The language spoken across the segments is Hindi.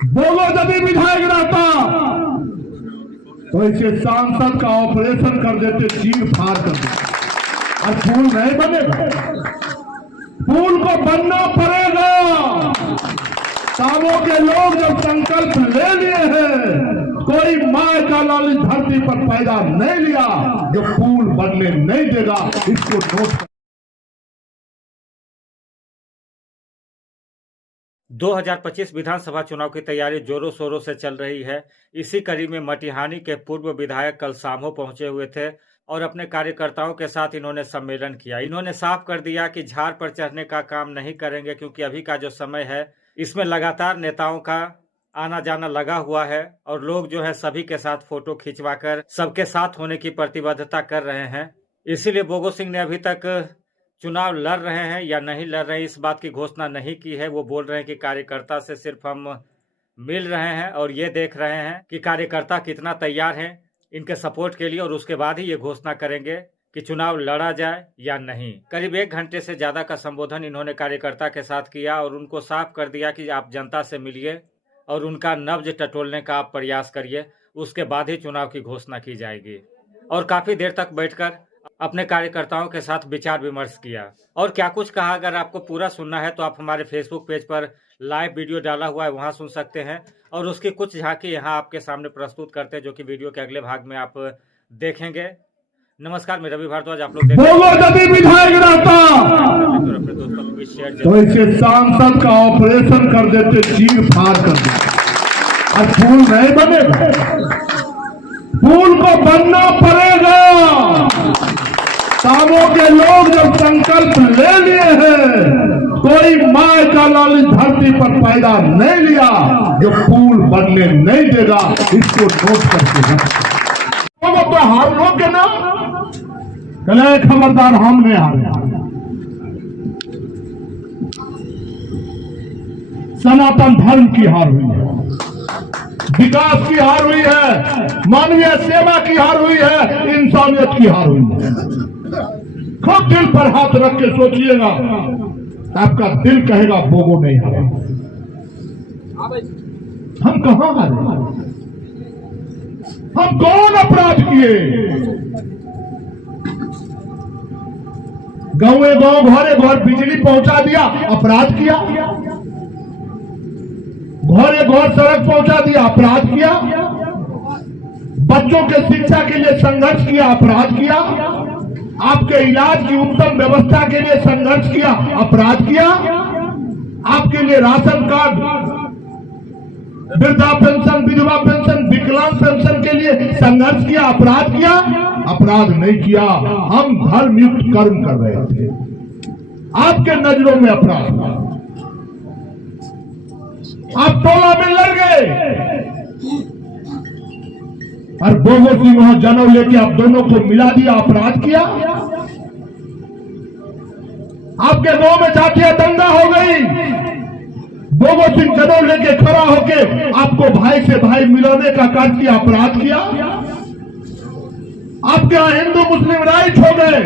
बोलो यदि विधायक रहता तो इसे सांसद का ऑपरेशन कर देते, चीर फाड़ कर देते, और पुल नहीं बनेगा। पुल को बनना पड़ेगा। कामों के लोग जब संकल्प ले लिए हैं, कोई माय का लाल धरती पर पैदा नहीं लिया जो पुल बनने नहीं देगा। इसको नोट 2025 विधानसभा चुनाव की तैयारी जोरों शोरों से चल रही है। इसी कड़ी में मटिहानी के पूर्व विधायक कल सामो पहुंचे हुए थे और अपने कार्यकर्ताओं के साथ इन्होंने सम्मेलन किया। इन्होंने साफ कर दिया कि झाड़ पर चढ़ने का काम नहीं करेंगे, क्योंकि अभी का जो समय है इसमें लगातार नेताओं का आना जाना लगा हुआ है और लोग जो है सभी के साथ फोटो खिंचवाकर सबके साथ होने की प्रतिबद्धता कर रहे हैं। इसीलिए बोगो सिंह ने अभी तक चुनाव लड़ रहे हैं या नहीं लड़ रहे हैं इस बात की घोषणा नहीं की है। वो बोल रहे हैं कि कार्यकर्ता से सिर्फ हम मिल रहे हैं और ये देख रहे हैं कि कार्यकर्ता कितना तैयार हैं इनके सपोर्ट के लिए, और उसके बाद ही ये घोषणा करेंगे कि चुनाव लड़ा जाए या नहीं। करीब 1 घंटे से ज़्यादा का संबोधन इन्होंने कार्यकर्ता के साथ किया और उनको साफ कर दिया कि आप जनता से मिलिए और उनका नब्ज टटोलने का आप प्रयास करिए, उसके बाद ही चुनाव की घोषणा की जाएगी। और काफ़ी देर तक बैठकर अपने कार्यकर्ताओं के साथ विचार विमर्श किया। और क्या कुछ कहा, अगर आपको पूरा सुनना है तो आप हमारे फेसबुक पेज पर लाइव वीडियो डाला हुआ है, वहां सुन सकते हैं। और उसकी कुछ झांकी यहाँ आपके सामने प्रस्तुत करते हैं, जो कि वीडियो के अगले भाग में आप देखेंगे। नमस्कार, मैं रवि भारद्वाज, आप लोग विधायक रहता अपने दोस्तों को भी शेयर तो इसे सांसद का ऑपरेशन कर देते, चीर फाड़ कर देते, और पुल नहीं बनेगा। पुल को बनना पड़ेगा। कामों के लोग जब संकल्प ले लिए हैं, कोई माय का लाल धरती पर पैदा नहीं लिया जो पुल बनने नहीं देगा। इसको नोट करके तो हार लोग के ना कले खबरदार, हम नहीं हारे। सनातन धर्म की हार हुई है, विकास की हार हुई है, मानवीय सेवा की हार हुई है, इंसानियत की हार हुई है। खुद दिल पर हाथ रख के सोचिएगा, आपका दिल कहेगा बोगो नहीं हारे। हम कहां हारे? हम कौन अपराध किए? गांवे गांव घरे घर बिजली पहुंचा दिया, अपराध किया। घरे घर सड़क पहुंचा दिया, अपराध किया। बच्चों के शिक्षा के लिए संघर्ष किया, अपराध किया। आपके इलाज की उत्तम व्यवस्था के लिए संघर्ष किया, अपराध किया। आपके लिए राशन कार्ड, वृद्धा पेंशन, विधवा पेंशन, विकलांग पेंशन के लिए संघर्ष किया, अपराध किया। अपराध नहीं किया, हम धर्मयुक्त कर्म कर रहे थे। आपके नजरों में अपराध, आप टोला में लड़ गए और बोगो सिंह वहां जनेऊ लेके आप दोनों को मिला दिया, अपराध किया। आपके गांव में जातियां दंगा हो गई, बोगो सिंह जनेऊ लेके खड़ा होके आपको भाई से भाई मिलाने का कार्य किया, अपराध किया। आपके यहां हिंदू मुस्लिम राइट हो गए,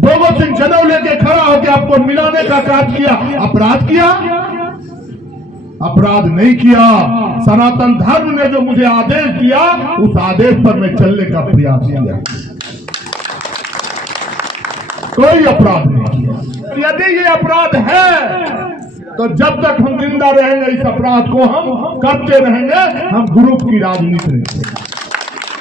बोगो सिंह जनेऊ लेके खड़ा होके आपको मिलाने का कार्य किया, अपराध किया। अपराध नहीं किया। सनातन धर्म ने जो मुझे आदेश दिया, उस आदेश पर मैं चलने का प्रयास किया, कोई अपराध नहीं किया। यदि ये अपराध है तो जब तक हम जिंदा रहेंगे इस अपराध को हम करते रहेंगे। हम ग्रुप की राजनीति नहीं करेंगे,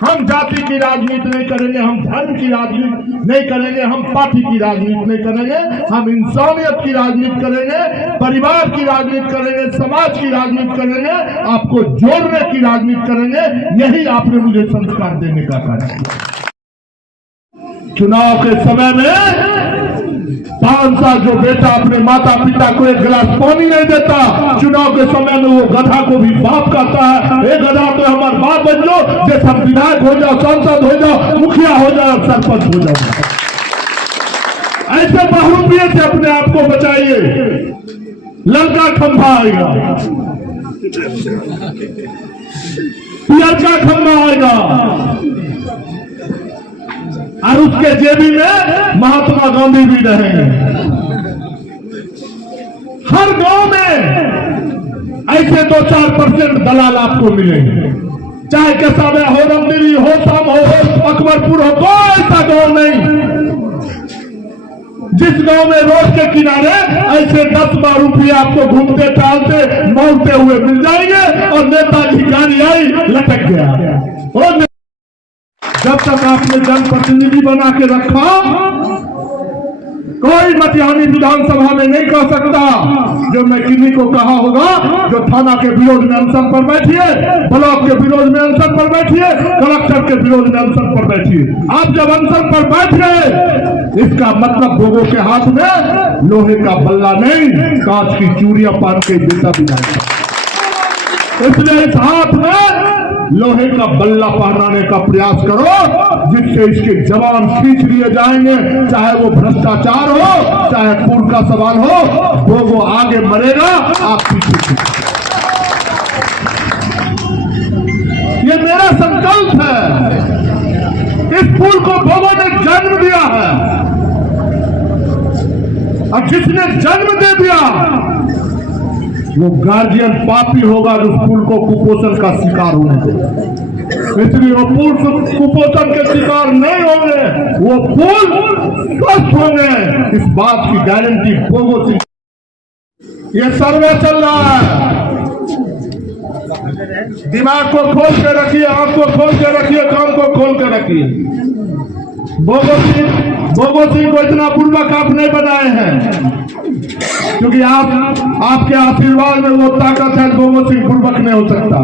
हम जाति की राजनीति नहीं करेंगे, हम धर्म की राजनीति नहीं करेंगे, हम पार्टी की राजनीति नहीं करेंगे। हम इंसानियत की राजनीति करेंगे, परिवार की राजनीति करेंगे, समाज की राजनीति करेंगे, आपको जोड़ने की राजनीति करेंगे। यही आपने मुझे संस्कार देने का कार्य किया। चुनाव के समय में 5 साल जो बेटा अपने माता पिता को 1 गिलास पानी नहीं देता, चुनाव के समय में वो गधा को भी बाप कहता है। ए गधा, तो हमारा बाप बन जाओ, जैसा विधायक हो जाओ, सांसद हो जाओ, मुखिया हो जाओ, सरपंच हो जाओ। ऐसे बहुरूपिये से अपने आप को बचाइए। लड़का खंभा आएगा, लड़का खंभा आएगा और उसके जेबी में महात्मा गांधी भी रहेंगे। हर गांव में ऐसे 2-4% दलाल आपको मिलेंगे। चाहे कैसाबे हो, रमदिरी हो, शाम हो, अकबरपुर हो, कोई ऐसा गांव नहीं जिस गांव में रोड के किनारे ऐसे 10-12 रुपये आपको घूमते टहलते मौलते हुए मिल जाएंगे और नेताजी गाड़ी आई लटक गया। और जब तक आपने जनप्रतिनिधि बना के रखा, कोई मटिहानी विधानसभा में नहीं कह सकता जो मैं किन्हीं को कहा होगा जो थाना के विरोध में अनशन पर बैठिए, ब्लॉक के विरोध में अनशन पर बैठिए, कलेक्टर के विरोध में अनशन पर बैठिए। आप जब अनशन पर बैठ गए, इसका मतलब लोगों के हाथ में लोहे का बल्ला नहीं, कांच की चूड़ियां पान के देता भी नहीं। इसलिए इस हाथ में लोहे का बल्ला पहनाने का प्रयास करो जिससे इसके जवान खींच लिए जाएंगे। चाहे वो भ्रष्टाचार हो, चाहे खून का सवाल हो, वो आगे मरेगा, आप पीछे। ये मेरा संकल्प है। इस पुल को भोगो ने जन्म दिया है और जिसने जन्म दे दिया वो गार्जियन पापी होगा जो स्कूल को कुपोषण का शिकार होने देगा। इसलिए वो पुल कुपोषण के शिकार नहीं होंगे, वो पुल स्वस्थ होंगे, इस बात की गारंटी पोगो सिंह। ये सर्वे चल रहा है, दिमाग को खोल के रखिए, आंख को खोल के रखिए, कान को खोल के रखिए। बोगो सिंह को इतना पूर्वक आप नहीं बनाए हैं क्योंकि आपके आशीर्वाद में वो ताकत है। बोगो सिंह पूर्वक नहीं हो सकता।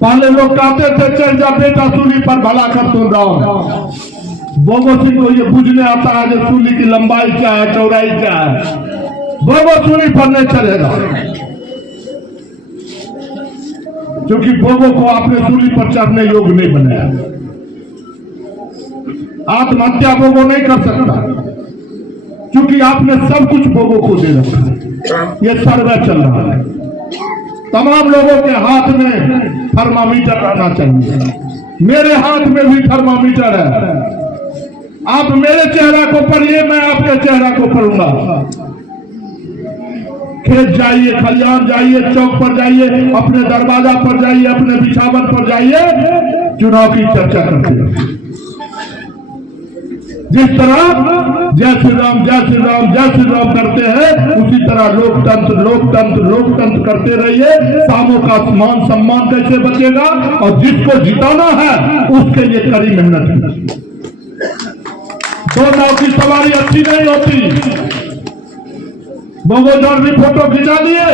पहले लोग कहते थे चल जा बेटा सूली पर भला कर तुम रहो। बोगो सिंह को ये बुझने आता है जो सूली की लंबाई क्या है, चौड़ाई क्या है। बोगो सूली पर नहीं चलेगा क्योंकि बोगो को आपने सूली पर चढ़ने योग्य नहीं बनाया। आत्महत्या बोगो नहीं कर सकता क्योंकि आपने सब कुछ बोगो को दे रखा। ये सर्वे चल रहा है। तमाम लोगों के हाथ में थर्मामीटर रहना चाहिए। मेरे हाथ में भी थर्मामीटर है। आप मेरे चेहरा को पढ़िए, मैं आपके चेहरा को पढ़ूंगा। खेत जाइए, खलिहान जाइए, चौक पर जाइए, अपने दरवाजा पर जाइए, अपने बिछावन पर जाइए, चुनाव की चर्चा करते हैं। जिस तरह जय श्री राम जय श्री राम जय श्री राम करते हैं, उसी तरह लोकतंत्र लोकतंत्र लोकतंत्र करते रहिए। सामों का मान सम्मान कैसे बचेगा और जिसको जिताना है उसके लिए कड़ी मेहनत कीजिए। दो नाव की सवारी अच्छी नहीं होती। बोगो जोर भी फोटो खिंचा लिए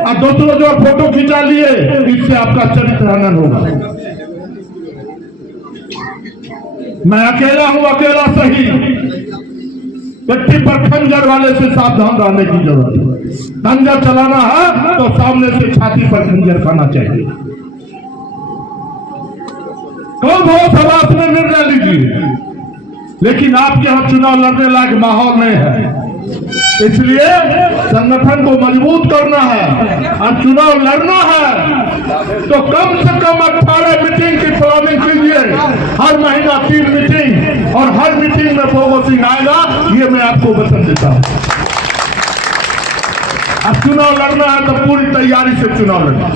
और दूसरों जो फोटो खिंचा लिए, इससे आपका चरित्र हनन होगा। मैं अकेला हूं, अकेला सही। पिट्ठी पर खंजर वाले से सावधान रहने की जरूरत है। खंजर चलाना है तो सामने से छाती पर खंजर खाना चाहिए। कौन बहुत हवास में निर्णय लीजिए, लेकिन आपके यहां चुनाव लड़ने लायक माहौल नहीं है। इसलिए संगठन को मजबूत करना है और चुनाव लड़ना है तो कम से कम 18 मीटिंग की प्लानिंग कीजिए। हर महीना 3 मीटिंग और हर मीटिंग में बोगो सिंह आएगा, ये मैं आपको वचन देता हूं। अब चुनाव लड़ना है तो पूरी तैयारी से चुनाव लड़ना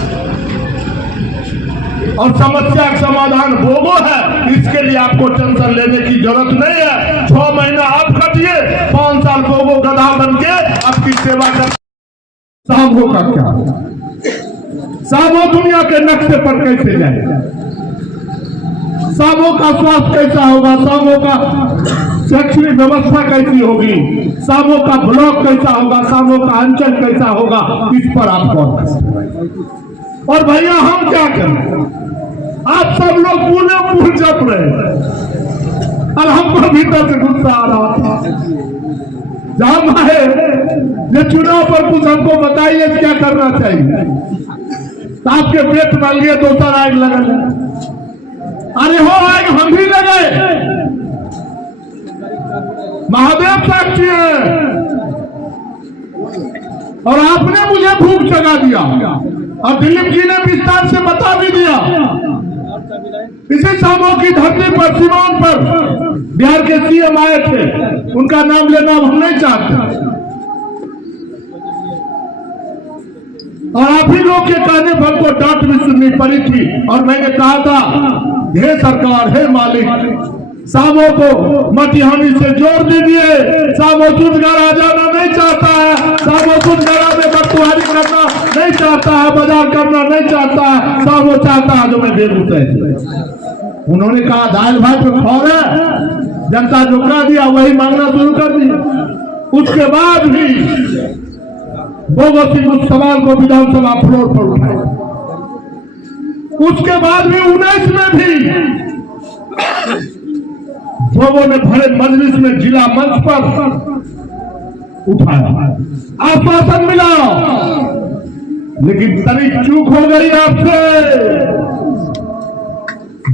और समस्या का समाधान बोगो है। इसके लिए आपको टेंशन लेने की जरूरत नहीं है। 6 महीना आप खटिए, 5 साल बोगो गधा बन के आपकी सेवा कर। सामो का क्या, सामो दुनिया के नक्शे पर कैसे जाएगा? सामो का स्वास्थ्य कैसा होगा? सामो का शैक्षणिक व्यवस्था कैसी होगी? सामो का ब्लॉक कैसा होगा? सामो का अंचल कैसा होगा? इस पर आप गौर करें। और भैया हम क्या करें? आप सब लोग पूरे जप रहे और हमको भीतर से गुस्सा आ रहा था। जहां आए ये चुनाव पर कुछ हमको बताइए क्या करना चाहिए। तो आपके पेट बल गए, दोसर आग लगल। अरे हो आग हम भी लगे, महादेव साक्षी है। और आपने मुझे भूख जगा दिया और दिलीप जी ने विस्तार से बता भी दिया। इसी सामो की धरती पर, सीमांत पर बिहार के सीएम आए थे, उनका नाम लेना हम नहीं चाहते। और आप ही लोग के कहने पर को डांट करनी पड़ी थी और मैंने कहा था, हे सरकार, हे मालिक, सामो को मटिहानी से जोड़ दीजिए। सामो सुधगरा जाना नहीं चाहता है, सामो सुधगरा में बटुहारी करना नहीं चाहता है, बाजार करना नहीं चाहता है, सामो चाहता है जो मैं बेगूसराय। उन्होंने कहा दाल भाई पे खौर है, जनता जो कह दिया वही मांगना शुरू कर दिया। उसके बाद भी बोगो सिंह उस सवाल को विधानसभा फ्लोर पर उठाए। उसके बाद भी 19 में भी लोगों ने भरे मजलिस में जिला मंच पर उठाया, आश्वासन मिला, लेकिन तरीक चूक हो गई आपसे।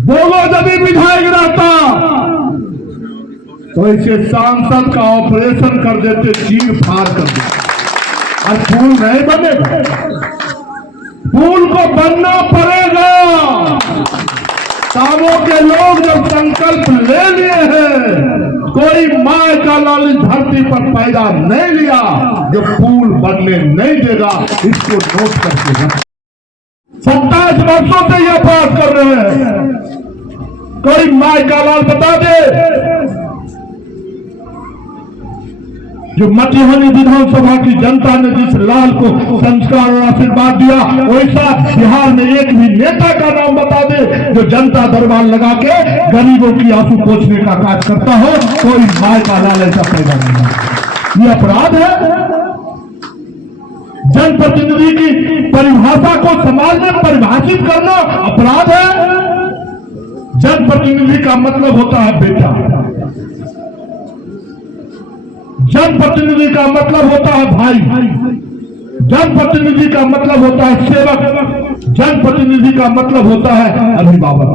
बोलो यदि विधायक रहता तो इसे सांसद का ऑपरेशन कर देते, चीर फाड़ कर देते, और पुल नहीं बनेगा। पुल को बनना पड़ेगा। सामो के लोग जब संकल्प ले लिए हैं, कोई माय का लाल धरती पर पैदा नहीं लिया जो पुल बनने नहीं देगा। इसको नोट करके रखें। 27 वर्षों से यह बात कर रहे हैं, कोई माय का लाल बता दे जो मटिहानी विधानसभा की जनता ने जिस लाल को संस्कार और आशीर्वाद दिया, वैसा बिहार में एक भी नेता का नाम बता दे जो जनता दरबार लगा के गरीबों की आंसू पोंछने का कार्य करता हो। कोई माय का लाल ऐसा पैदा नहीं है। ये अपराध है। जनप्रतिनिधि की परिभाषा को समाज में परिभाषित करना अपराध है। जनप्रतिनिधि का मतलब होता है बेटा, जनप्रतिनिधि का मतलब होता है भाई, जनप्रतिनिधि का मतलब होता है सेवक, जनप्रतिनिधि का मतलब होता है अभिभावक।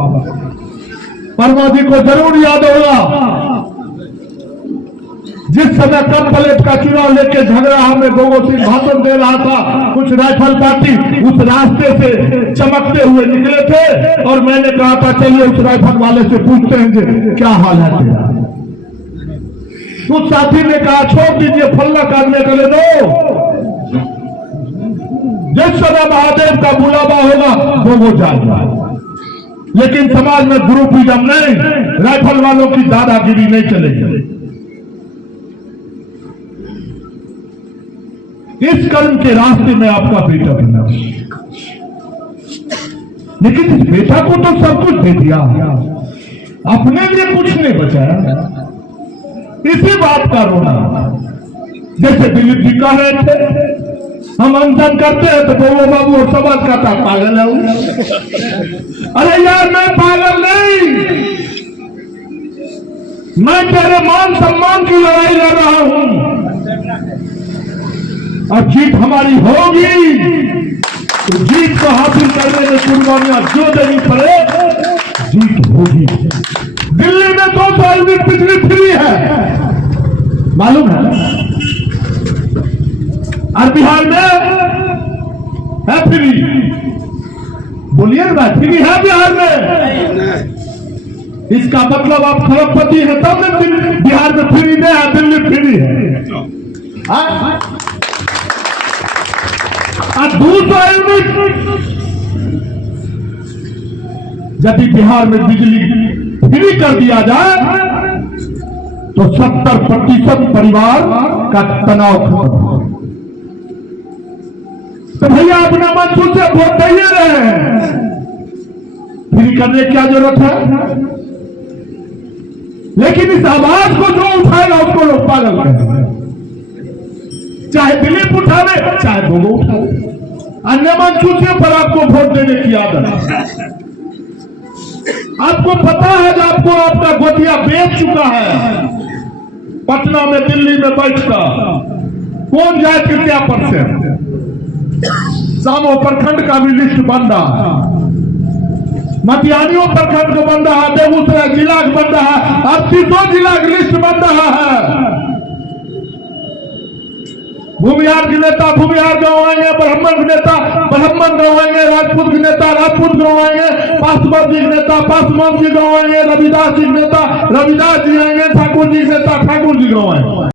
वर्मा जी को जरूर याद होगा, जिस समय कम प्लेट का चुनाव लेके झगड़ा में गोगो सिंह भाषण दे रहा था, कुछ राइफल पार्टी उस रास्ते से चमकते हुए निकले थे और मैंने कहा था चलिए उस राइफल वाले से पूछते हैं कि क्या हाल है तेरा। उस साथी ने कहा छोड़ दीजिए, फल्ला काटने के लिए दो। जिस समय महादेव का बुलावा होगा वो जाएगा, लेकिन समाज में ग्रुपिज्म नहीं, राइफल वालों की दादागिरी नहीं चलेगी। इस कर्म के रास्ते में आपका बेटा बना, लेकिन इस बेटा को तो सब कुछ दे दिया, अपने लिए कुछ नहीं बचाया। इसी बात का रोना, जैसे दिलीप जी कह रहे थे, हम अनशन करते हैं तो बोलो बाबू और समझ का था पागल है। अरे यार मैं पागल नहीं, मैं तेरे मान सम्मान की लड़ाई लड़ रहा हूं और जीत हमारी होगी तो जीत को हासिल करने में कुर्बानियां जो देनी पड़े, जीत होगी। दिल्ली में 200 यूनिट बिजली फ्री है, मालूम है, और बिहार में है फ्री। बोलिए ना, फ्री है बिहार में। इसका मतलब आप खरबपति हैं तब न बिहार में फ्री नहीं है, दिल्ली फ्री है। और 200 यूनिट यदि बिहार में बिजली फ्री कर दिया जाए तो 70% परिवार का तनाव खत्म हो। तो भैया अपना मन से वोट दे रहे हैं, फ्री करने की क्या जरूरत है। लेकिन इस आवाज को जो उठाएगा उसको लोग पागल कहेंगे, चाहे दिलीप उठावे चाहे गोगो उठावे। अन्य मंसूसे पर आपको वोट देने की आदत है। आपको पता है जो आपको आपका गोतिया बेच चुका है पटना में, दिल्ली में बैठकर कौन जाए क्या परसेंट। सामो प्रखंड का भी लिस्ट बन रहा है, मटिहानियों प्रखंड को बन रहा है, बेगूसराय जिला का बन रहा है, अब 300 जिला का लिस्ट बन रहा है। भूमिहार के नेता भूमिहार गांव आएंगे, ब्राह्मण के नेता ब्राह्मण गांव आएंगे, राजपूत के नेता राजपूत गांव आएंगे, पासवान जी के नेता पासवान जी गांव आएंगे, रविदास जी के नेता रविदास जी आएंगे, ठाकुर जी के नेता ठाकुर जी गांव आएंगे।